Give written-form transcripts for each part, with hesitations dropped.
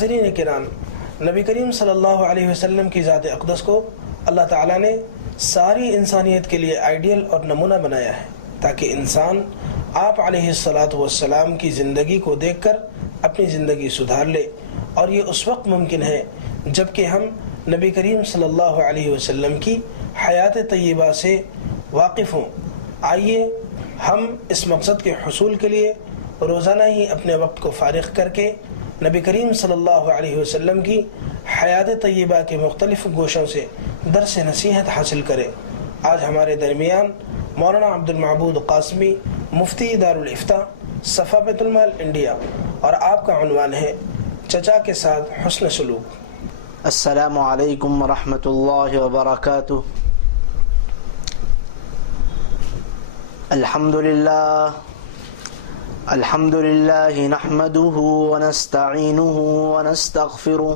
ناظرین کرام، نبی کریم صلی اللہ علیہ وسلم کی ذات اقدس کو اللہ تعالیٰ نے ساری انسانیت کے لیے آئیڈیل اور نمونہ بنایا ہے تاکہ انسان آپ علیہ السلام کی زندگی کو دیکھ کر اپنی زندگی سدھار لے، اور یہ اس وقت ممکن ہے جب کہ ہم نبی کریم صلی اللہ علیہ وسلم کی حیات طیبہ سے واقف ہوں۔ آئیے ہم اس مقصد کے حصول کے لیے روزانہ ہی اپنے وقت کو فارغ کر کے نبی کریم صلی اللہ علیہ وسلم کی حیات طیبہ کے مختلف گوشوں سے درس نصیحت حاصل کریں۔ آج ہمارے درمیان مولانا عبد المعبود قاسمی، مفتی دارالافتاء، صفا بیت المال انڈیا، اور آپ کا عنوان ہے چچا کے ساتھ حسن سلوک۔ السلام علیکم ورحمۃ اللہ وبرکاتہ۔ الحمد للہ نحمده ونستعینه ونستغفره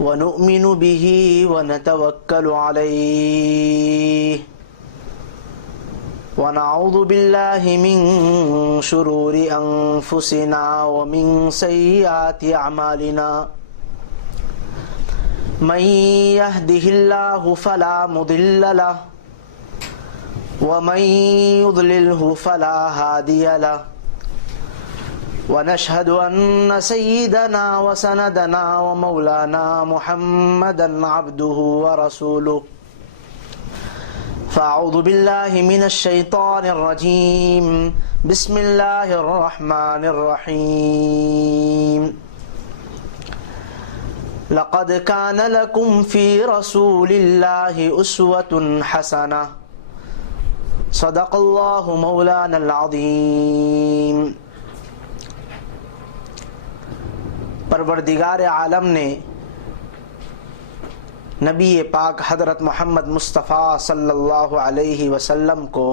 ونؤمن به ونتوکل علیہ ونعوذ باللہ من شرور انفسنا ومن سیئات اعمالنا، من يهده الله فلا مضل له ومن يضلله فلا هادي له، ونشهد أن سيدنا وسندنا ومولانا محمدا عبده ورسوله، فأعوذ بالله من الشيطان الرجيم، بسم الله الرحمن الرحيم، لقد كان لكم في رسول الله أسوة حسنة، صدق اللہ مولانا العظیم۔ پروردگار عالم نے نبی پاک حضرت محمد مصطفیٰ صلی اللہ علیہ وسلم کو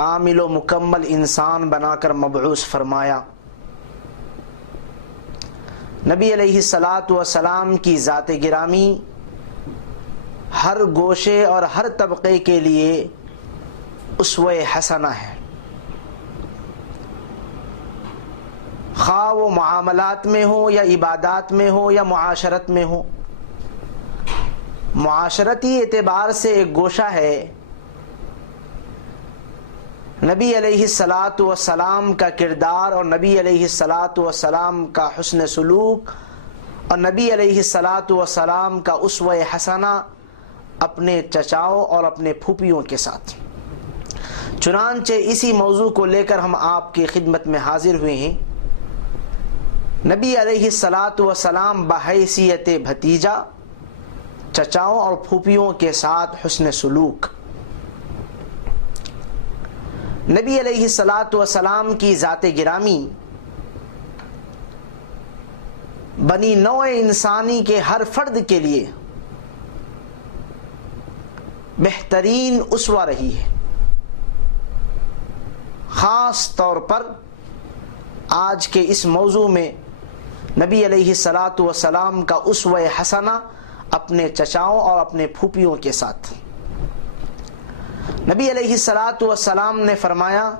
کامل و مکمل انسان بنا کر مبعوث فرمایا۔ نبی علیہ السلام کی ذات گرامی ہر گوشے اور ہر طبقے کے لیے اسوہ حسنہ ہے، خواہ وہ معاملات میں ہو یا عبادات میں ہو یا معاشرت میں ہو۔ معاشرتی اعتبار سے ایک گوشہ ہے نبی علیہ السلام کا کردار اور نبی علیہ السلام کا حسن سلوک، اور نبی علیہ السلام کا اسوہ حسنہ اپنے چچاؤں اور اپنے پھوپھیوں کے ساتھ۔ چنانچہ اسی موضوع کو لے کر ہم آپ کی خدمت میں حاضر ہوئے ہیں۔ نبی علیہ السلام بحیثیت بھتیجا چچاؤں اور پھوپھیوں کے ساتھ حسن سلوک۔ نبی علیہ السلام کی ذات گرامی بنی نوع انسانی کے ہر فرد کے لیے بہترین اسوہ رہی ہے۔ خاص طور پر آج کے اس موضوع میں نبی علیہ السلام کا اسوہ حسنہ اپنے چچاؤں اور اپنے پھوپھیوں کے ساتھ۔ نبی علیہ السلام نے فرمایا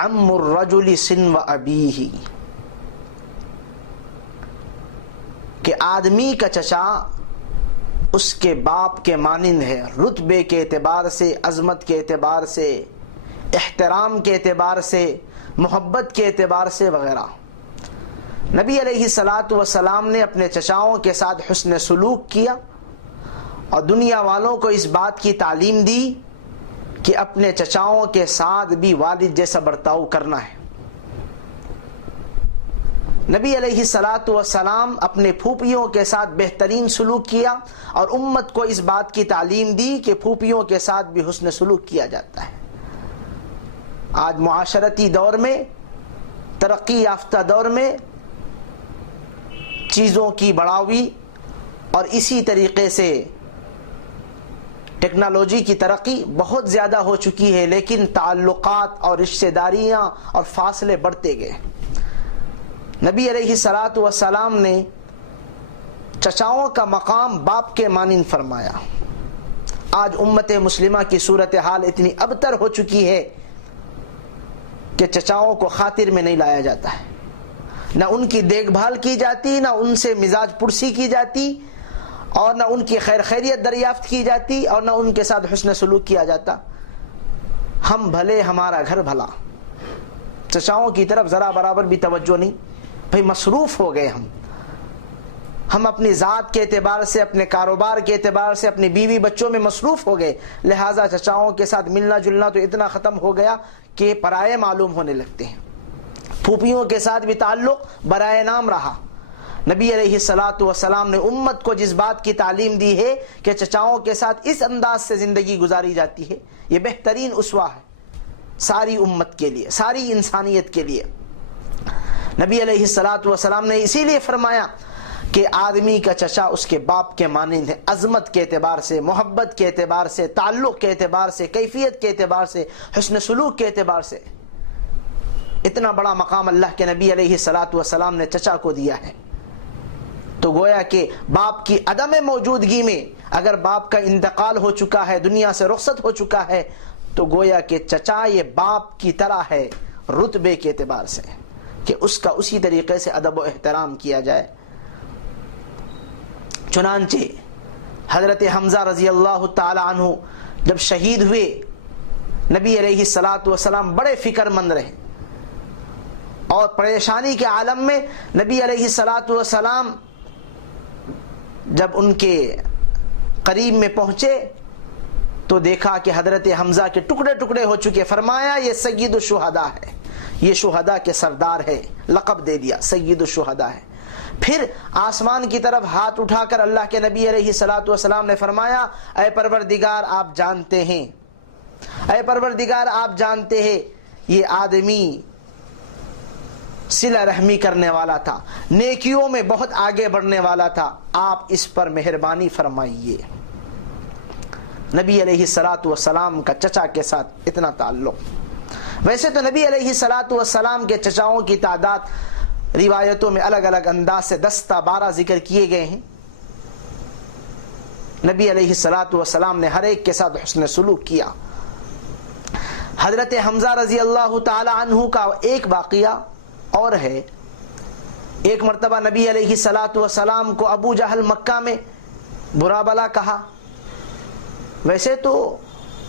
عم الرجل سنو ابیہ، کہ آدمی کا چچا اس کے باپ کے مانند ہے، رتبے کے اعتبار سے، عظمت کے اعتبار سے، احترام کے اعتبار سے، محبت کے اعتبار سے وغیرہ۔ نبی علیہ السلام نے اپنے چچاؤں کے ساتھ حسن سلوک کیا اور دنیا والوں کو اس بات کی تعلیم دی کہ اپنے چچاؤں کے ساتھ بھی والد جیسا برتاؤ کرنا ہے۔ نبی علیہ السلام اپنے پھوپھیوں کے ساتھ بہترین سلوک کیا اور امت کو اس بات کی تعلیم دی کہ پھوپھیوں کے ساتھ بھی حسن سلوک کیا جاتا ہے۔ آج معاشرتی دور میں، ترقی یافتہ دور میں چیزوں کی بڑھاوی اور اسی طریقے سے ٹیکنالوجی کی ترقی بہت زیادہ ہو چکی ہے، لیکن تعلقات اور رشتہ داریاں اور فاصلے بڑھتے گئے۔ نبی علیہ السلام نے چچاؤں کا مقام باپ کے مانند فرمایا۔ آج امت مسلمہ کی صورتحال اتنی ابتر ہو چکی ہے کہ چچاؤں کو خاطر میں نہیں لایا جاتا ہے، نہ ان کی دیکھ بھال کی جاتی، نہ ان سے مزاج پرسی کی جاتی، اور نہ ان کی خیر خیریت دریافت کی جاتی، اور نہ ان کے ساتھ حسن سلوک کیا جاتا۔ ہم بھلے ہمارا گھر بھلا، چچاؤں کی طرف ذرا برابر بھی توجہ نہیں۔ بھئی مصروف ہو گئے ہم اپنی ذات کے اعتبار سے، اپنے کاروبار کے اعتبار سے، اپنی بیوی بچوں میں مصروف ہو گئے، لہٰذا چچاؤں کے ساتھ ملنا جلنا تو اتنا ختم ہو گیا کہ پرائے معلوم ہونے لگتے ہیں۔ پھوپھیوں کے ساتھ بھی تعلق برائے نام رہا۔ نبی علیہ الصلاۃ والسلام نے امت کو جس بات کی تعلیم دی ہے کہ چچاؤں کے ساتھ اس انداز سے زندگی گزاری جاتی ہے، یہ بہترین اسوہ ہے ساری امت کے لیے، ساری انسانیت کے لیے۔ نبی علیہ الصلاۃ والسلام نے اسی لیے فرمایا کہ آدمی کا چچا اس کے باپ کے مانند ہے، عظمت کے اعتبار سے، محبت کے اعتبار سے، تعلق کے اعتبار سے، کیفیت کے اعتبار سے، حسن سلوک کے اعتبار سے۔ اتنا بڑا مقام اللہ کے نبی علیہ الصلاۃ والسلام نے چچا کو دیا ہے، تو گویا کہ باپ کی عدم موجودگی میں اگر باپ کا انتقال ہو چکا ہے، دنیا سے رخصت ہو چکا ہے، تو گویا کہ چچا یہ باپ کی طرح ہے رتبے کے اعتبار سے، کہ اس کا اسی طریقے سے ادب و احترام کیا جائے۔ چنانچہ حضرت حمزہ رضی اللہ تعالی عنہ جب شہید ہوئے، نبی علیہ الصلاۃ والسلام بڑے فکر مند رہے، اور پریشانی کے عالم میں نبی علیہ الصلاۃ والسلام جب ان کے قریب میں پہنچے تو دیکھا کہ حضرت حمزہ کے ٹکڑے ٹکڑے ہو چکے۔ فرمایا یہ سید الشہداء ہے، یہ شہداء کے سردار ہے، لقب دے دیا سید الشہداء ہے۔ پھر آسمان کی طرف ہاتھ اٹھا کر اللہ کے نبی علیہ الصلاۃ والسلام نے فرمایا اے پروردگار آپ جانتے ہیں، اے پروردگار آپ جانتے ہیں یہ آدمی صلہ رحمی کرنے والا تھا، نیکیوں میں بہت آگے بڑھنے والا تھا، آپ اس پر مہربانی فرمائیے۔ نبی علیہ الصلاۃ والسلام کا چچا کے ساتھ اتنا تعلق۔ ویسے تو نبی علیہ الصلاۃ والسلام کے چچاؤں کی تعداد روایتوں میں الگ الگ انداز سے 10 تا 12 ذکر کیے گئے ہیں۔ نبی علیہ الصلاۃ والسلام نے ہر ایک کے ساتھ حسن سلوک کیا۔ حضرت حمزہ رضی اللہ تعالی عنہ کا ایک واقعہ اور ہے۔ ایک مرتبہ نبی علیہ الصلاۃ والسلام کو ابو جہل مکہ میں برا بلا کہا۔ ویسے تو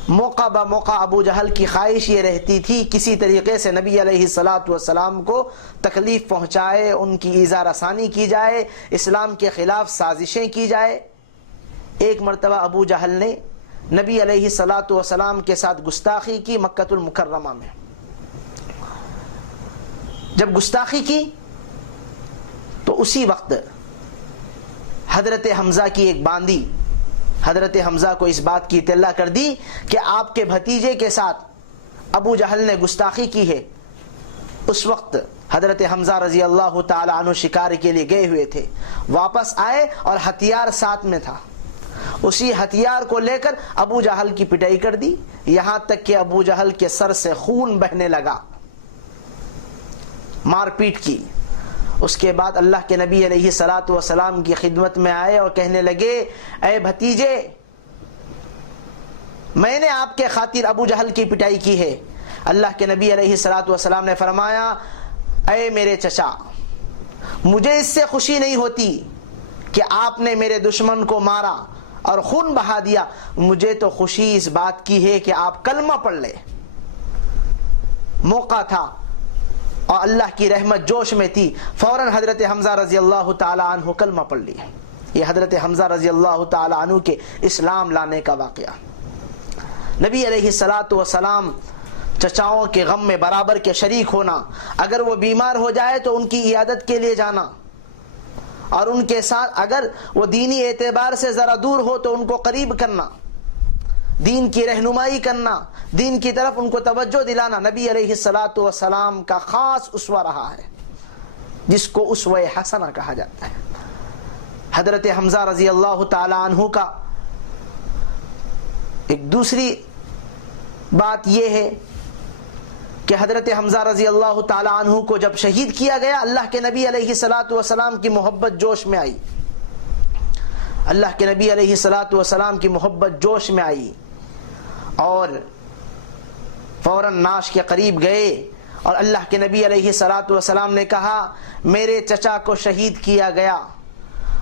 موقع بہ موقع ابو جہل کی خواہش یہ رہتی تھی کسی طریقے سے نبی علیہ الصلاۃ والسلام کو تکلیف پہنچائے، ان کی ایذا رسانی کی جائے، اسلام کے خلاف سازشیں کی جائے۔ ایک مرتبہ ابو جہل نے نبی علیہ الصلاۃ والسلام کے ساتھ گستاخی کی مکۃ المکرمہ میں۔ جب گستاخی کی تو اسی وقت حضرت حمزہ کی ایک باندی حضرت حمزہ کو اس بات کی اطلاع کر دی کہ آپ کے بھتیجے کے ساتھ ابو جہل نے گستاخی کی ہے۔ اس وقت حضرت حمزہ رضی اللہ تعالی عنہ شکار کے لیے گئے ہوئے تھے، واپس آئے اور ہتھیار ساتھ میں تھا، اسی ہتھیار کو لے کر ابو جہل کی پٹائی کر دی، یہاں تک کہ ابو جہل کے سر سے خون بہنے لگا، مار پیٹ کی۔ اس کے بعد اللہ کے نبی علیہ الصلاۃ والسلام کی خدمت میں آئے اور کہنے لگے اے بھتیجے، میں نے آپ کے خاطر ابو جہل کی پٹائی کی ہے۔ اللہ کے نبی علیہ الصلاۃ والسلام نے فرمایا اے میرے چچا، مجھے اس سے خوشی نہیں ہوتی کہ آپ نے میرے دشمن کو مارا اور خون بہا دیا، مجھے تو خوشی اس بات کی ہے کہ آپ کلمہ پڑھ لے۔ موقع تھا اور اللہ کی رحمت جوش میں تھی، فوراً حضرت حمزہ رضی اللہ تعالی عنہ کلمہ پڑھ لیا۔ یہ حضرت حمزہ رضی اللہ تعالی عنہ کے اسلام لانے کا واقعہ۔ نبی علیہ الصلاۃ والسلام چچاؤں کے غم میں برابر کے شریک ہونا، اگر وہ بیمار ہو جائے تو ان کی عیادت کے لیے جانا، اور ان کے ساتھ اگر وہ دینی اعتبار سے ذرا دور ہو تو ان کو قریب کرنا، دین کی رہنمائی کرنا، دین کی طرف ان کو توجہ دلانا، نبی علیہ الصلاۃ والسلام کا خاص اسوہ رہا ہے، جس کو اسوہ حسنہ کہا جاتا ہے۔ حضرت حمزہ رضی اللہ تعالی عنہ کا ایک دوسری بات یہ ہے کہ حضرت حمزہ رضی اللہ تعالی عنہ کو جب شہید کیا گیا، اللہ کے نبی علیہ الصلاۃ والسلام کی محبت جوش میں آئی، اللہ کے نبی علیہ الصلاۃ والسلام کی محبت جوش میں آئی، اور فوراً نعش کے قریب گئے اور اللہ کے نبی علیہ الصلوۃ والسلام نے کہا میرے چچا کو شہید کیا گیا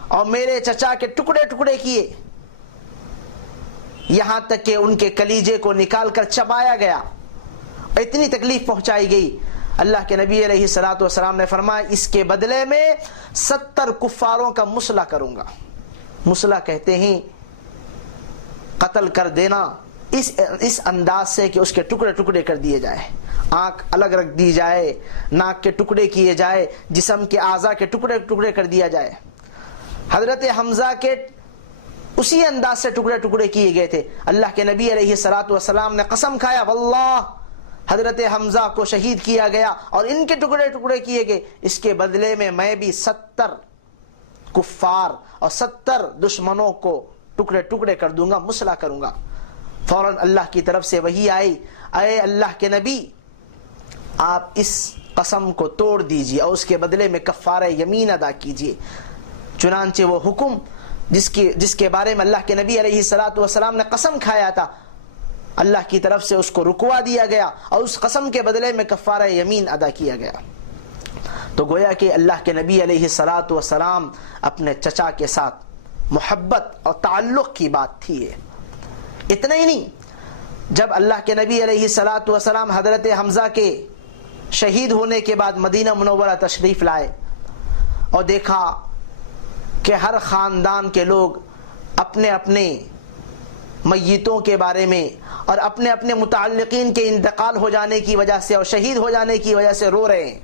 اور میرے چچا کے ٹکڑے ٹکڑے کیے، یہاں تک کہ ان کے کلیجے کو نکال کر چبایا گیا، اتنی تکلیف پہنچائی گئی۔ اللہ کے نبی علیہ الصلوۃ والسلام نے فرمایا اس کے بدلے میں 70 کفاروں کا مسلح کروں گا۔ مسلح کہتے ہیں قتل کر دینا اس انداز سے کہ اس کے ٹکڑے ٹکڑے کر دیے جائے، آنکھ الگ رکھ دی جائے، ناک کے ٹکڑے کیے جائے، جسم کے اعضاء کے ٹکڑے ٹکڑے کر دیا جائے۔ حضرت حمزہ کے اسی انداز سے ٹکڑے ٹکڑے کیے گئے تھے۔ اللہ کے نبی علیہ الصلوۃ والسلام نے قسم کھایا واللہ حضرت حمزہ کو شہید کیا گیا اور ان کے ٹکڑے ٹکڑے کیے گئے، اس کے بدلے میں بھی 70 کفار اور 70 دشمنوں کو ٹکڑے ٹکڑے کر دوں گا، مسلح کروں گا۔ فوراً اللہ کی طرف سے وحی آئی، اے اللہ کے نبی آپ اس قسم کو توڑ دیجیے اور اس کے بدلے میں کفارہ یمین ادا کیجیے۔ چنانچہ وہ حکم جس کے بارے میں اللہ کے نبی علیہ الصلوۃ والسلام نے قسم کھایا تھا، اللہ کی طرف سے اس کو رکوا دیا گیا اور اس قسم کے بدلے میں کفارہ یمین ادا کیا گیا۔ تو گویا کہ اللہ کے نبی علیہ الصلوۃ والسلام اپنے چچا کے ساتھ محبت اور تعلق کی بات تھی۔ اتنا ہی نہیں، جب اللہ کے نبی علیہ الصلوۃ والسلام حضرت حمزہ کے شہید ہونے کے بعد مدینہ منورہ تشریف لائے اور دیکھا کہ ہر خاندان کے لوگ اپنے اپنے میتوں کے بارے میں اور اپنے اپنے متعلقین کے انتقال ہو جانے کی وجہ سے اور شہید ہو جانے کی وجہ سے رو رہے ہیں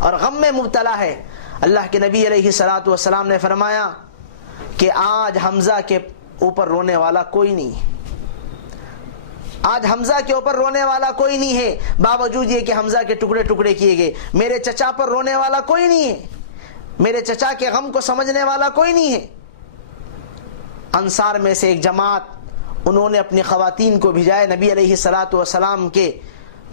اور غم میں مبتلا ہے، اللہ کے نبی علیہ الصلوۃ والسلام نے فرمایا کہ آج حمزہ کے اوپر رونے والا کوئی نہیں ہے، آج حمزہ کے اوپر رونے والا کوئی نہیں ہے، باوجود یہ کہ حمزہ کے ٹکڑے ٹکڑے کیے گئے، میرے چچا پر رونے والا کوئی نہیں ہے، میرے چچا کے غم کو سمجھنے والا کوئی نہیں ہے۔ انصار میں سے ایک جماعت انہوں نے اپنی خواتین کو بھیجائے نبی علیہ الصلوۃ والسلام کے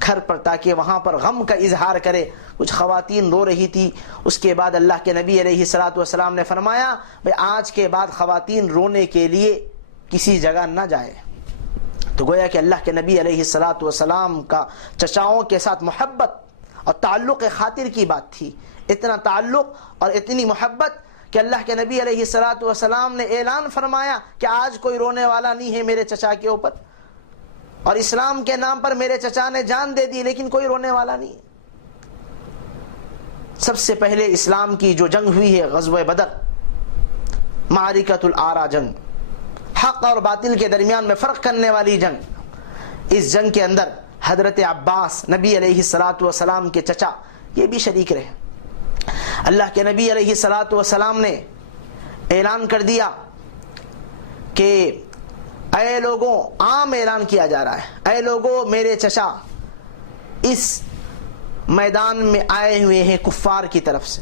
گھر پر تاکہ وہاں پر غم کا اظہار کرے۔ کچھ خواتین رو رہی تھی، اس کے بعد اللہ کے نبی علیہ الصلوۃ والسلام نے فرمایا بھئی آج کے بعد خواتین رونے کے لیے کسی جگہ نہ جائے۔ تو گویا کہ اللہ کے نبی علیہ الصلوۃ والسلام کا چچاؤں کے ساتھ محبت اور تعلق خاطر کی بات تھی، اتنا تعلق اور اتنی محبت کہ اللہ کے نبی علیہ الصلوۃ والسلام نے اعلان فرمایا کہ آج کوئی رونے والا نہیں ہے میرے چچا کے اوپر، اور اسلام کے نام پر میرے چچا نے جان دے دی لیکن کوئی رونے والا نہیں ہے۔ سب سے پہلے اسلام کی جو جنگ ہوئی ہے غزوہ بدر، معرکۃ الآرا جنگ، حق اور باطل کے درمیان میں فرق کرنے والی جنگ، اس جنگ کے اندر حضرت عباس نبی علیہ الصلوۃ والسلام کے چچا یہ بھی شریک رہے۔ اللہ کے نبی علیہ الصلوۃ والسلام نے اعلان کر دیا کہ اے لوگوں، عام اعلان کیا جا رہا ہے، اے لوگوں میرے چچا اس میدان میں آئے ہوئے ہیں کفار کی طرف سے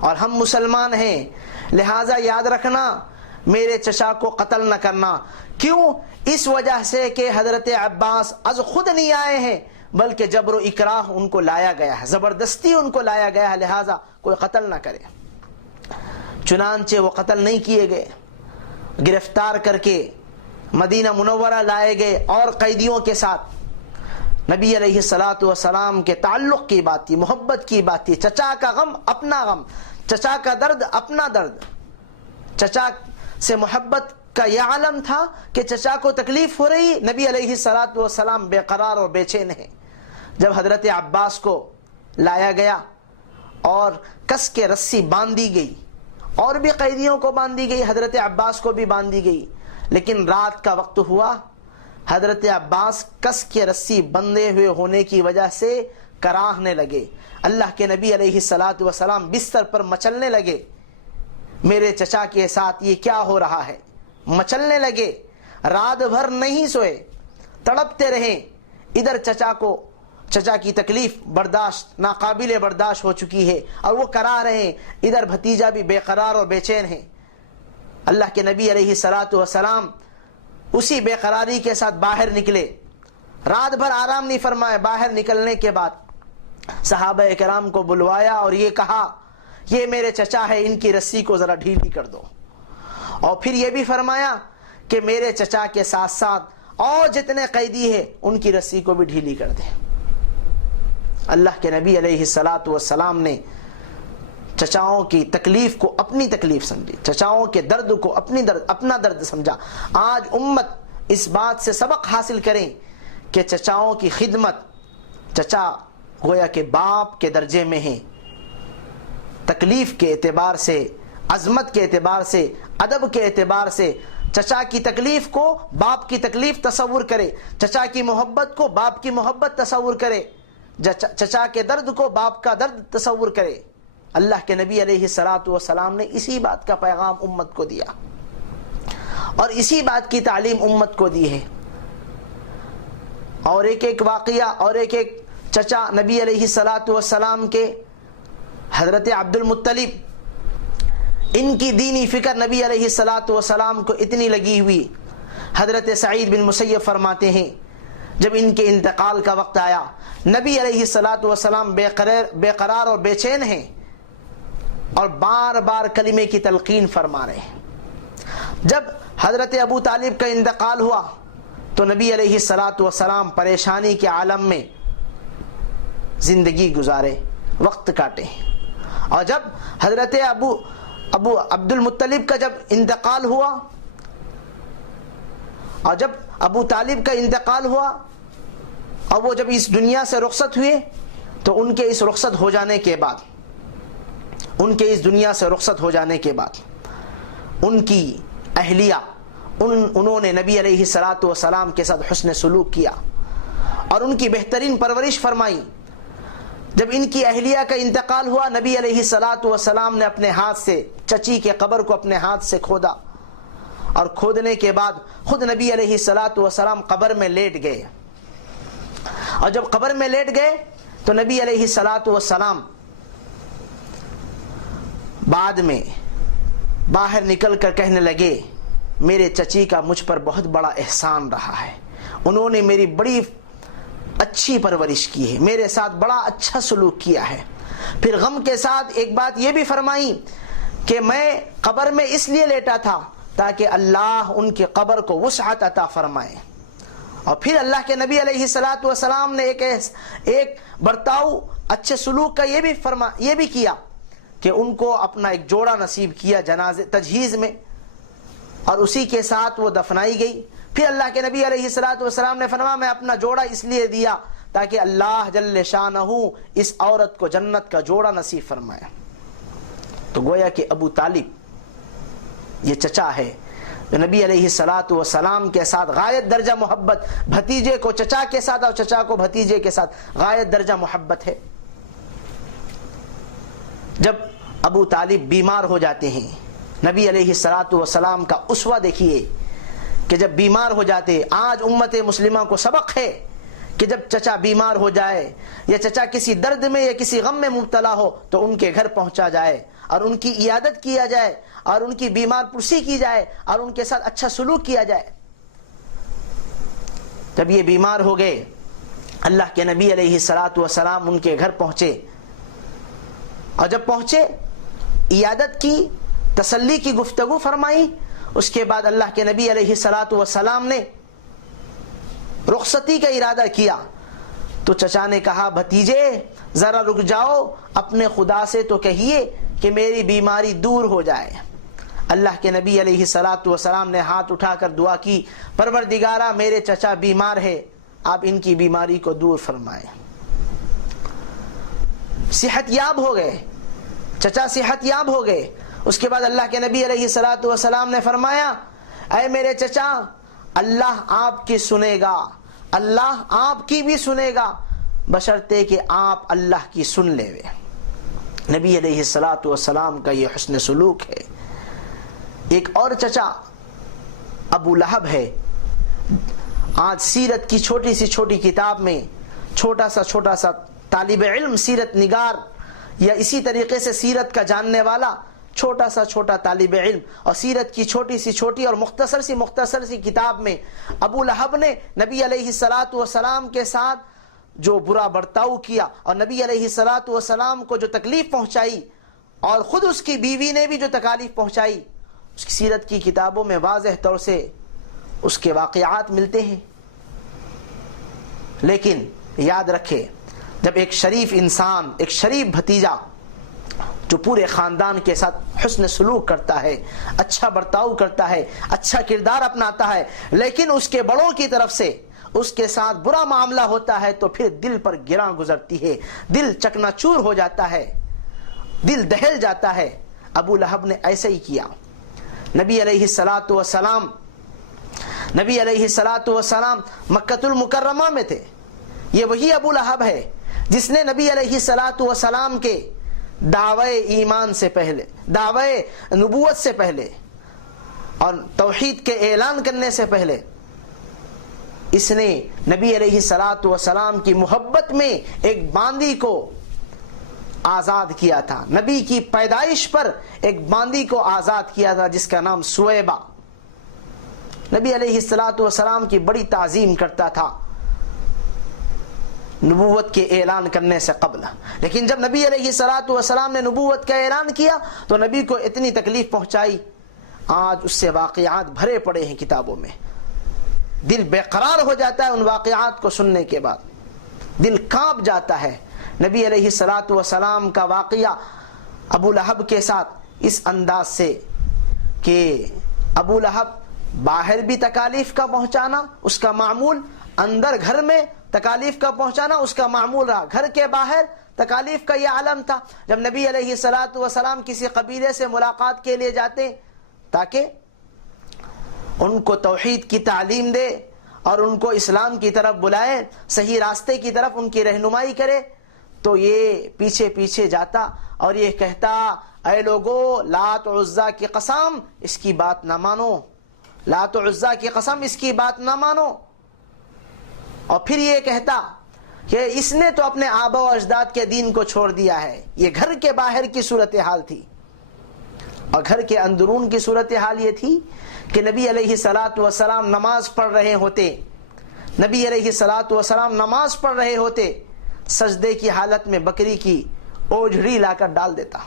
اور ہم مسلمان ہیں، لہٰذا یاد رکھنا میرے چچا کو قتل نہ کرنا۔ کیوں؟ اس وجہ سے کہ حضرت عباس از خود نہیں آئے ہیں بلکہ جبر و اکراہ ان کو لایا گیا ہے، زبردستی ان کو لایا گیا ہے، لہٰذا کوئی قتل نہ کرے۔ چنانچہ وہ قتل نہیں کیے گئے، گرفتار کر کے مدینہ منورہ لائے گئے اور قیدیوں کے ساتھ۔ نبی علیہ الصلوۃ والسلام کے تعلق کی بات تھی، محبت کی بات تھی، چچا کا غم اپنا غم، چچا کا درد اپنا درد، چچا سے محبت کا یہ عالم تھا کہ چچا کو تکلیف ہو رہی، نبی علیہ الصلوۃ والسلام بے قرار اور بے چین ہیں۔ جب حضرت عباس کو لایا گیا اور کس کے رسی باندھ دی گئی اور بھی قیدیوں کو باندھ دی گئی، حضرت عباس کو بھی باندھ دی گئی، لیکن رات کا وقت ہوا، حضرت عباس کس کے رسی بندھے ہوئے ہونے کی وجہ سے کراہنے لگے۔ اللہ کے نبی علیہ الصلوۃ والسلام بستر پر مچلنے لگے، میرے چچا کے ساتھ یہ کیا ہو رہا ہے، مچلنے لگے، رات بھر نہیں سوئے، تڑپتے رہے۔ ادھر چچا کی تکلیف برداشت ناقابل برداشت ہو چکی ہے اور وہ کرا رہے ہیں، ادھر بھتیجا بھی بے قرار اور بے چین ہے۔ اللہ کے نبی علیہ الصلوۃ والسلام اسی بے قراری کے ساتھ باہر نکلے، رات بھر آرام نہیں فرمائے۔ باہر نکلنے کے بعد صحابہ کرام کو بلوایا اور یہ کہا یہ میرے چچا ہے، ان کی رسی کو ذرا ڈھیلی کر دو، اور پھر یہ بھی فرمایا کہ میرے چچا کے ساتھ ساتھ اور جتنے قیدی ہیں ان کی رسی کو بھی ڈھیلی کر دیں۔ اللہ کے نبی علیہ الصلاۃ والسلام نے چچاؤں کی تکلیف کو اپنی تکلیف سمجھی، چچاؤں کے درد کو اپنا درد سمجھا۔ آج امت اس بات سے سبق حاصل کریں کہ چچاؤں کی خدمت، چچا گویا کہ باپ کے درجے میں ہیں، تکلیف کے اعتبار سے، عظمت کے اعتبار سے، ادب کے اعتبار سے۔ چچا کی تکلیف کو باپ کی تکلیف تصور کرے، چچا کی محبت کو باپ کی محبت تصور کرے، چچا کے درد کو باپ کا درد تصور کرے۔ اللہ کے نبی علیہ الصلاۃ والسلام نے اسی بات کا پیغام امت کو دیا اور اسی بات کی تعلیم امت کو دی ہے۔ اور ایک واقعہ اور ایک چچا نبی علیہ الصلاۃ والسلام کے حضرت عبد المطلب، ان کی دینی فکر نبی علیہ الصلاۃ والسلام کو اتنی لگی ہوئی، حضرت سعید بن مسیب فرماتے ہیں جب ان کے انتقال کا وقت آیا، نبی علیہ الصلاۃ والسلام بے قرار اور بے چین ہیں اور بار بار کلمے کی تلقین فرما رہے ہیں۔ جب حضرت ابو طالب کا انتقال ہوا تو نبی علیہ الصلاۃ والسلام پریشانی کے عالم میں زندگی گزارے، وقت کاٹے۔ اور جب حضرت ابو عبد المطلب کا جب انتقال ہوا، اور جب ابو طالب کا انتقال ہوا اور وہ جب اس دنیا سے رخصت ہوئے تو ان کے اس رخصت ہو جانے کے بعد، ان کے اس دنیا سے رخصت ہو جانے کے بعد ان کی اہلیہ انہوں نے نبی علیہ الصلاۃ والسلام کے ساتھ حسن سلوک کیا اور ان کی بہترین پرورش فرمائی۔ جب ان کی اہلیہ کا انتقال ہوا، نبی علیہ الصلاۃ والسلام نے اپنے ہاتھ سے چچی کے قبر کو اپنے ہاتھ سے کھودا اور کھودنے کے بعد خود نبی علیہ الصلاۃ والسلام قبر میں لیٹ گئے۔ اور جب قبر میں لیٹ گئے تو نبی علیہ الصلاۃ والسلام بعد میں باہر نکل کر کہنے لگے، میرے چچی کا مجھ پر بہت بڑا احسان رہا ہے، انہوں نے میری بڑی اچھی پرورش کی ہے، میرے ساتھ بڑا اچھا سلوک کیا ہے۔ پھر غم کے ساتھ ایک بات یہ بھی فرمائی کہ میں قبر میں اس لیے لیٹا تھا تاکہ اللہ ان کی قبر کو وسعت عطا فرمائے۔ اور پھر اللہ کے نبی علیہ الصلاۃ والسلام نے ایک برتاؤ اچھے سلوک کا یہ بھی کیا کہ ان کو اپنا ایک جوڑا نصیب کیا جنازے تجہیز میں، اور اسی کے ساتھ وہ دفنائی گئی۔ پھر اللہ کے نبی علیہ الصلاۃ والسلام نے فرمایا، میں اپنا جوڑا اس لیے دیا تاکہ اللہ جل شانہ اس عورت کو جنت کا جوڑا نصیب فرمائے۔ تو گویا کہ ابو طالب یہ چچا ہے، نبی علیہ الصلاۃ والسلام کے ساتھ غایت درجہ محبت، بھتیجے کو چچا کے ساتھ اور چچا کو بھتیجے کے ساتھ غایت درجہ محبت ہے۔ جب ابو طالب بیمار ہو جاتے ہیں، نبی علیہ الصلاۃ والسلام کا اسوہ دیکھیے کہ جب بیمار ہو جاتے، آج امت مسلمہ کو سبق ہے کہ جب چچا بیمار ہو جائے یا چچا کسی درد میں یا کسی غم میں مبتلا ہو تو ان کے گھر پہنچا جائے اور ان کی عیادت کیا جائے اور ان کی بیمار پرسی کی جائے اور ان کے ساتھ اچھا سلوک کیا جائے۔ جب یہ بیمار ہو گئے، اللہ کے نبی علیہ الصلاۃ والسلام ان کے گھر پہنچے، اور جب پہنچے عیادت کی، تسلی کی گفتگو فرمائی۔ اس کے بعد اللہ کے نبی علیہ الصلاۃ والسلام نے رخصتی کا ارادہ کیا تو چچا نے کہا، بھتیجے ذرا رک جاؤ، اپنے خدا سے تو کہیے کہ میری بیماری دور ہو جائے۔ اللہ کے نبی علیہ الصلاۃ والسلام نے ہاتھ اٹھا کر دعا کی، پروردگارا میرے چچا بیمار ہے، آپ ان کی بیماری کو دور فرمائیں۔ صحت یاب ہو گئے، چچا صحت یاب ہو گئے۔ اس کے بعد اللہ کے نبی علیہ الصلاۃ والسلام نے فرمایا، اے میرے چچا، اللہ آپ کی سنے گا، اللہ آپ کی بھی سنے گا، بشرطے کہ آپ اللہ کی سن لے۔ نبی علیہ الصلاۃ والسلام کا یہ حسن سلوک ہے۔ ایک اور چچا ابو لہب ہے۔ آج سیرت کی چھوٹی سی چھوٹی کتاب میں چھوٹا سا طالب علم، سیرت نگار یا اسی طریقے سے سیرت کا جاننے والا چھوٹا طالب علم، اور سیرت کی چھوٹی سی اور مختصر سی کتاب میں ابو لہب نے نبی علیہ الصلاۃ والسلام کے ساتھ جو برا برتاؤ کیا اور نبی علیہ الصلاۃ والسلام کو جو تکلیف پہنچائی اور خود اس کی بیوی نے بھی جو تکالیف پہنچائی، اس کی سیرت کی کتابوں میں واضح طور سے اس کے واقعات ملتے ہیں۔ لیکن یاد رکھے، جب ایک شریف انسان، ایک شریف بھتیجا جو پورے خاندان کے ساتھ حسن سلوک کرتا ہے، اچھا برتاؤ کرتا ہے، اچھا کردار اپناتا ہے، لیکن اس کے بڑوں کی طرف سے اس کے ساتھ برا معاملہ ہوتا ہے تو پھر دل پر گراں گزرتی ہے، دل چکناچور ہو جاتا ہے، دل دہل جاتا ہے۔ ابو لہب نے ایسے ہی کیا۔ نبی علیہ السلام مکۃ المکرمہ میں تھے۔ یہ وہی ابو لہب ہے جس نے نبی علیہ السلام کے دعوی ایمان سے پہلے، دعوی نبوت سے پہلے اور توحید کے اعلان کرنے سے پہلے اس نے نبی علیہ السلام کی محبت میں ایک باندی کو آزاد کیا تھا۔ نبی کی پیدائش پر ایک باندی کو آزاد کیا تھا جس کا نام سویبہ۔ نبی علیہ السلام کی بڑی تعظیم کرتا تھا نبوت کے اعلان کرنے سے قبل، لیکن جب نبی علیہ السلام نے نبوت کا اعلان کیا تو نبی کو اتنی تکلیف پہنچائی، آج اس سے واقعات بھرے پڑے ہیں کتابوں میں۔ دل بے قرار ہو جاتا ہے ان واقعات کو سننے کے بعد، دل کانپ جاتا ہے۔ نبی علیہ السلام کا واقعہ ابو لہب کے ساتھ اس انداز سے کہ ابو لہب باہر بھی تکالیف کا پہنچانا اس کا معمول، اندر گھر میں تکالیف کا پہنچانا اس کا معمول رہا، گھر کے باہر تکالیف کا یہ عالم تھا۔ جب نبی علیہ السلام کسی قبیلے سے ملاقات کے لیے جاتے تاکہ ان کو توحید کی تعلیم دے اور ان کو اسلام کی طرف بلائے، صحیح راستے کی طرف ان کی رہنمائی کرے، تو یہ پیچھے پیچھے جاتا اور یہ کہتا اے لوگو لات و عزا کی قسم اس کی بات نہ مانو، لات و عزا کی قسم اس کی بات نہ مانو، اور پھر یہ کہتا کہ اس نے تو اپنے آبا و اجداد کے دین کو چھوڑ دیا ہے۔ یہ گھر کے باہر کی صورتحال تھی، اور گھر کے اندرون کی صورتحال یہ تھی کہ نبی علیہ السلام نماز پڑھ رہے ہوتے، نبی علیہ السلام نماز پڑھ رہے ہوتے، سجدے کی حالت میں بکری کی اوجھڑی لا کر ڈال دیتا۔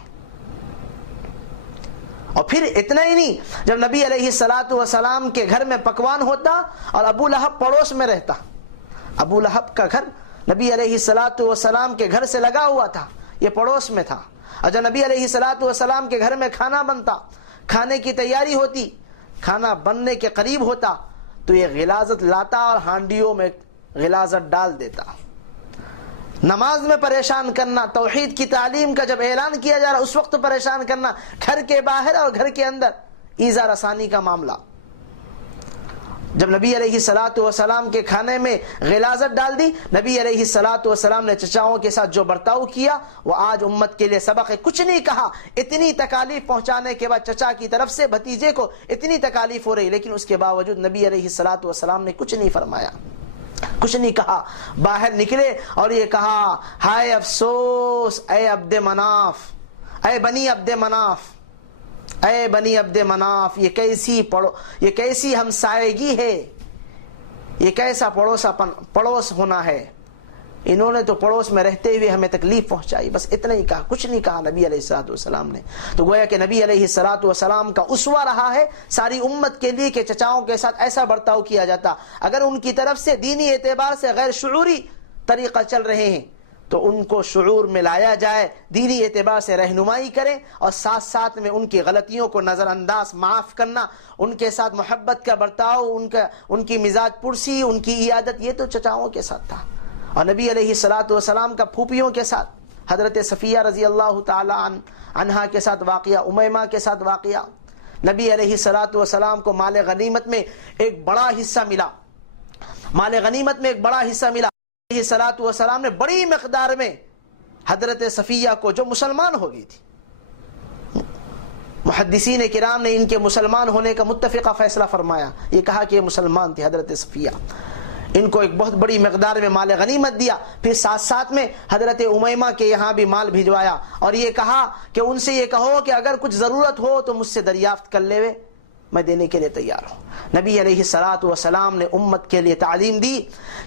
اور پھر اتنا ہی نہیں، جب نبی علیہ السلام کے گھر میں پکوان ہوتا اور ابو لہب پڑوس میں رہتا، ابو لہب کا گھر نبی علیہ السلام کے گھر سے لگا ہوا تھا، یہ پڑوس میں تھا، اور جب نبی علیہ السلام کے گھر میں کھانا بنتا، کھانے کی تیاری ہوتی، کھانا بننے کے قریب ہوتا تو یہ غلاظت لاتا اور ہانڈیوں میں غلاظت ڈال دیتا۔ نماز میں پریشان کرنا، توحید کی تعلیم کا جب اعلان کیا جا رہا اس وقت پریشان کرنا، گھر کے باہر اور گھر کے اندر ایذا رسانی کا معاملہ۔ جب نبی علیہ السلام کے کھانے میں غلاظت ڈال دی، نبی علیہ السلام نے چچاؤں کے ساتھ جو برتاؤ کیا وہ آج امت کے لیے سبق ہے۔ کچھ نہیں کہا، اتنی تکالیف پہنچانے کے بعد چچا کی طرف سے بھتیجے کو اتنی تکالیف ہو رہی، لیکن اس کے باوجود نبی علیہ السلام نے کچھ نہیں فرمایا، کچھ نہیں کہا۔ باہر نکلے اور یہ کہا ہائے افسوس اے عبد مناف، اے بنی عبد مناف، اے بنی عبد مناف، یہ کیسی ہمسائیگی ہے، یہ کیسا پڑوس ہونا ہے، انہوں نے تو پڑوس میں رہتے ہوئے ہمیں تکلیف پہنچائی۔ بس اتنا ہی کہا، کچھ نہیں کہا نبی علیہ السلام نے۔ تو گویا کہ نبی علیہ السلام کا اسوہ رہا ہے ساری امت کے لیے کہ چچاؤں کے ساتھ ایسا برتاؤ کیا جاتا۔ اگر ان کی طرف سے دینی اعتبار سے غیر شعوری طریقہ چل رہے ہیں تو ان کو شعور میں لایا جائے، دینی اعتبار سے رہنمائی کریں، اور ساتھ ساتھ میں ان کی غلطیوں کو نظر انداز، معاف کرنا، ان کے ساتھ محبت کا برتاؤ، ان کی مزاج پرسی، ان کی عیادت، یہ تو چچاؤں کے ساتھ تھا۔ اور نبی علیہ السلام کا پھوپھیوں کے ساتھ، حضرت صفیہ رضی اللہ تعالی عنہا کے ساتھ واقعہ، امیمہ کے ساتھ واقعہ، نبی علیہ السلام کو مال غنیمت میں ایک بڑا حصہ ملا، مال غنیمت میں ایک بڑا حصہ ملا۔ علیہ السلام نے بڑی مقدار میں حضرت صفیہ کو، جو مسلمان ہو گئی تھی، محدثین کرام نے ان کے مسلمان ہونے کا متفقہ فیصلہ فرمایا، یہ کہا کہ یہ مسلمان تھی حضرت صفیہ، ان کو ایک بہت بڑی مقدار میں مال غنیمت دیا، پھر ساتھ ساتھ میں حضرت امیمہ کے یہاں بھی مال بھجوایا، اور یہ کہا کہ ان سے یہ کہو کہ اگر کچھ ضرورت ہو تو مجھ سے دریافت کر لے، میں دینے کے لیے تیار ہوں۔ نبی علیہ السلام نے امت کے لیے تعلیم دی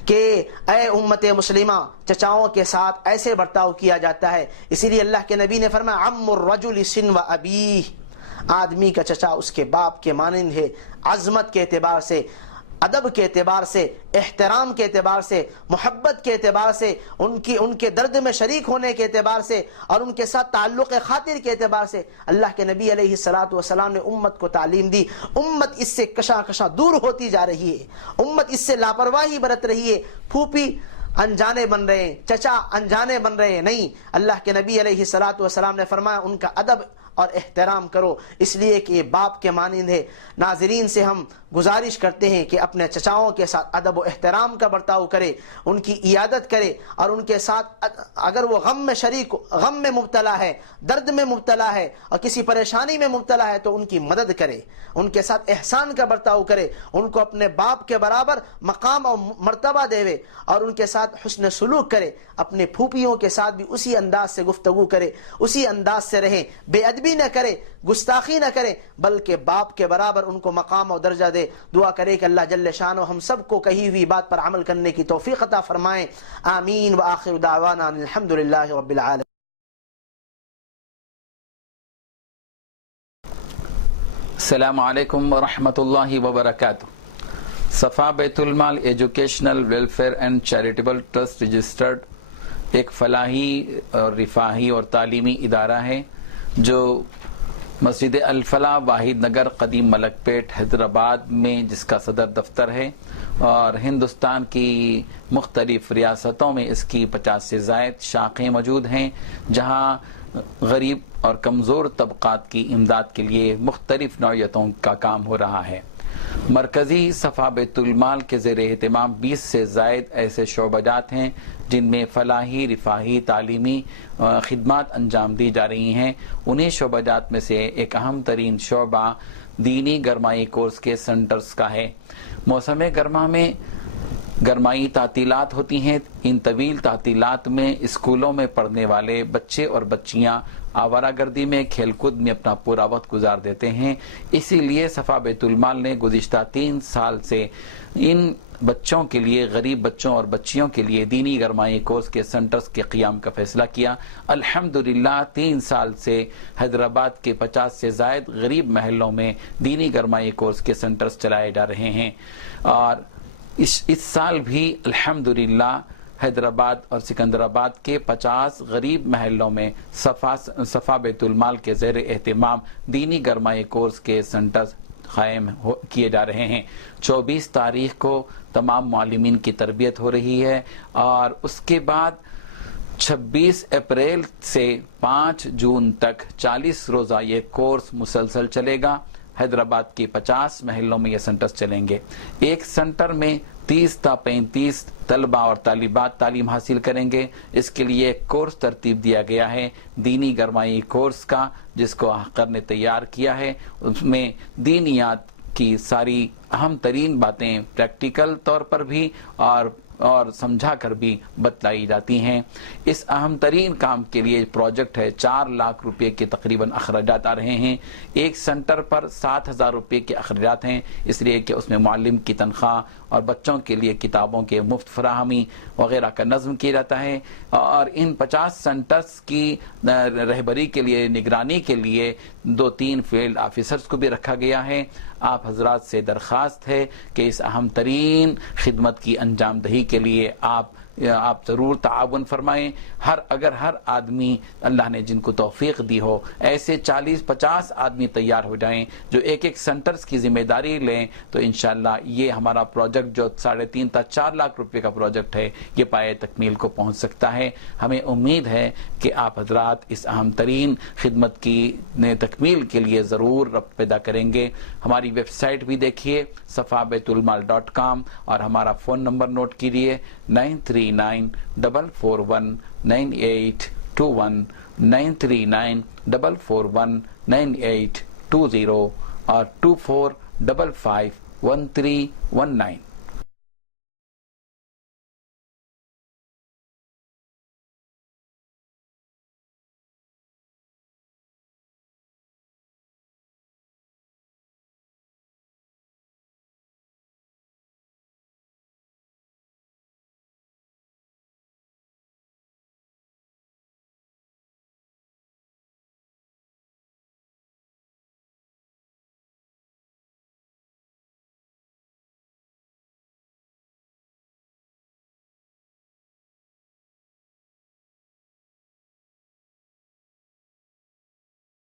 کہ اے امت مسلمہ، چچاؤں کے ساتھ ایسے برتاؤ کیا جاتا ہے۔ اسی لیے اللہ کے نبی نے فرمایا عم الرجل سن و ابیہ، آدمی کا چچا اس کے باپ کے مانند ہے، عظمت کے اعتبار سے، ادب کے اعتبار سے، احترام کے اعتبار سے، محبت کے اعتبار سے، ان کے درد میں شریک ہونے کے اعتبار سے، اور ان کے ساتھ تعلق خاطر کے اعتبار سے اللہ کے نبی علیہ الصلوۃ والسلام نے امت کو تعلیم دی۔ امت اس سے کشاں دور ہوتی جا رہی ہے، امت اس سے لاپرواہی برت رہی ہے۔ پھوپھی انجانے بن رہے ہیں، چچا انجانے بن رہے ہیں، نہیں، اللہ کے نبی علیہ الصلوۃ والسلام نے فرمایا ان کا ادب اور احترام کرو، اس لیے کہ یہ باپ کے مانند ہے۔ ناظرین سے ہم گزارش کرتے ہیں کہ اپنے چچاؤں کے ساتھ ادب و احترام کا برتاؤ کرے، ان کی عیادت کرے، اور ان کے ساتھ اگر وہ غم میں شریک، غم میں مبتلا ہے، درد میں مبتلا ہے، اور کسی پریشانی میں مبتلا ہے تو ان کی مدد کرے، ان کے ساتھ احسان کا برتاؤ کرے، ان کو اپنے باپ کے برابر مقام اور مرتبہ دے، اور ان کے ساتھ حسن سلوک کرے۔ اپنے پھوپھیوں کے ساتھ بھی اسی انداز سے گفتگو کرے، اسی انداز سے رہیں، بے ادبی نہ کرے، گستاخی نہ کرے، بلکہ باپ کے برابر ان کو مقام اور درجہ دے۔ دعا کرے کہ اللہ جل شانہ ہم سب کو کہی ہوئی بات پر عمل کرنے کی توفیق عطا فرمائیں۔ آمین وآخر دعوانا الحمدللہ رب العالمین۔ السلام علیکم ورحمۃ اللہ وبرکاتہ۔ صفا بیت المال educational welfare and charitable trust registered ایک فلاحی اور رفاہی اور تعلیمی ادارہ ہے جو مسجد الفلاح واحد نگر قدیم ملک پیٹ حیدرآباد میں، جس کا صدر دفتر ہے، اور ہندوستان کی مختلف ریاستوں میں اس کی 50 سے زائد شاخیں موجود ہیں، جہاں غریب اور کمزور طبقات کی امداد کے لیے مختلف نوعیتوں کا کام ہو رہا ہے۔ مرکزی صفا بیت المال کے زیر اہتمام 20 سے زائد ایسے شعبہ جات ہیں جن میں فلاحی، رفاہی، تعلیمی خدمات انجام دی جا رہی ہیں۔ انہی شعبہ جات میں سے ایک اہم ترین شعبہ دینی گرمائی کورس کے سنٹرز کا ہے۔ موسم گرما میں گرمائی تعطیلات ہوتی ہیں۔ ان طویل تعطیلات میں اسکولوں میں پڑھنے والے بچے اور بچیاں آوارہ گردی میں، کھیل کود میں اپنا پورا وقت گزار دیتے ہیں۔ اسی لیے صفا بیت المال نے گزشتہ 3 سال سے ان بچوں کے لیے، غریب بچوں اور بچیوں کے لیے دینی گرمائی کورس کے سنٹرز کے قیام کا فیصلہ کیا۔ الحمدللہ 3 سال سے حیدرآباد کے 50 سے زائد غریب محلوں میں دینی گرمائی کورس کے سنٹرز چلائے جا رہے ہیں، اور اس سال بھی الحمدللہ حیدرآباد اور سکندرآباد کے 50 غریب محلوں میں صفا بیت المال کے زیر اہتمام دینی گرمائی کورس کے سنٹرز قائم کیے جا رہے ہیں۔ 24 تاریخ کو تمام معلمین کی تربیت ہو رہی ہے، اور اس کے بعد 26 اپریل سے 5 جون تک 40 روزہ یہ کورس مسلسل چلے گا۔ حیدرآباد کی 50 محلوں میں یہ سنٹرز چلیں گے۔ ایک سنٹر میں 30 تا 35 طلبہ اور طالبات تعلیم حاصل کریں گے۔ اس کے لیے ایک کورس ترتیب دیا گیا ہے دینی گرمائی کورس کا، جس کو احقر نے تیار کیا ہے۔ اس میں دینیات کی ساری اہم ترین باتیں پریکٹیکل طور پر بھی اور سمجھا کر بھی بتلائی جاتی ہیں۔ اس اہم ترین کام کے لیے پروجیکٹ ہے، 4 لاکھ روپے کے تقریباً اخراجات آ رہے ہیں۔ ایک سنٹر پر 7,000 روپے کے اخراجات ہیں، اس لیے کہ اس میں معلم کی تنخواہ اور بچوں کے لیے کتابوں کے مفت فراہمی وغیرہ کا نظم کیا جاتا ہے۔ اور ان 50 سنٹرز کی رہبری کے لیے، نگرانی کے لیے 2-3 فیلڈ آفیسرز کو بھی رکھا گیا ہے۔ آپ حضرات سے درخواست ہے کہ اس اہم ترین خدمت کی انجام دہی کے لیے آپ ضرور تعاون فرمائیں۔ اگر ہر آدمی، اللہ نے جن کو توفیق دی ہو، ایسے 40-50 آدمی تیار ہو جائیں جو ایک سنٹرز کی ذمہ داری لیں، تو انشاءاللہ یہ ہمارا پروجیکٹ جو 3.5 تا 4 لاکھ روپے کا پروجیکٹ ہے، یہ پائے تکمیل کو پہنچ سکتا ہے۔ ہمیں امید ہے کہ آپ حضرات اس اہم ترین خدمت کی تکمیل کے لیے ضرور ربط پیدا کریں گے۔ ہماری ویب سائٹ بھی دیکھیے safabeitulmal.com، اور ہمارا فون نمبر نوٹ کیجیے 9394419821 9394419820 اور 24551319۔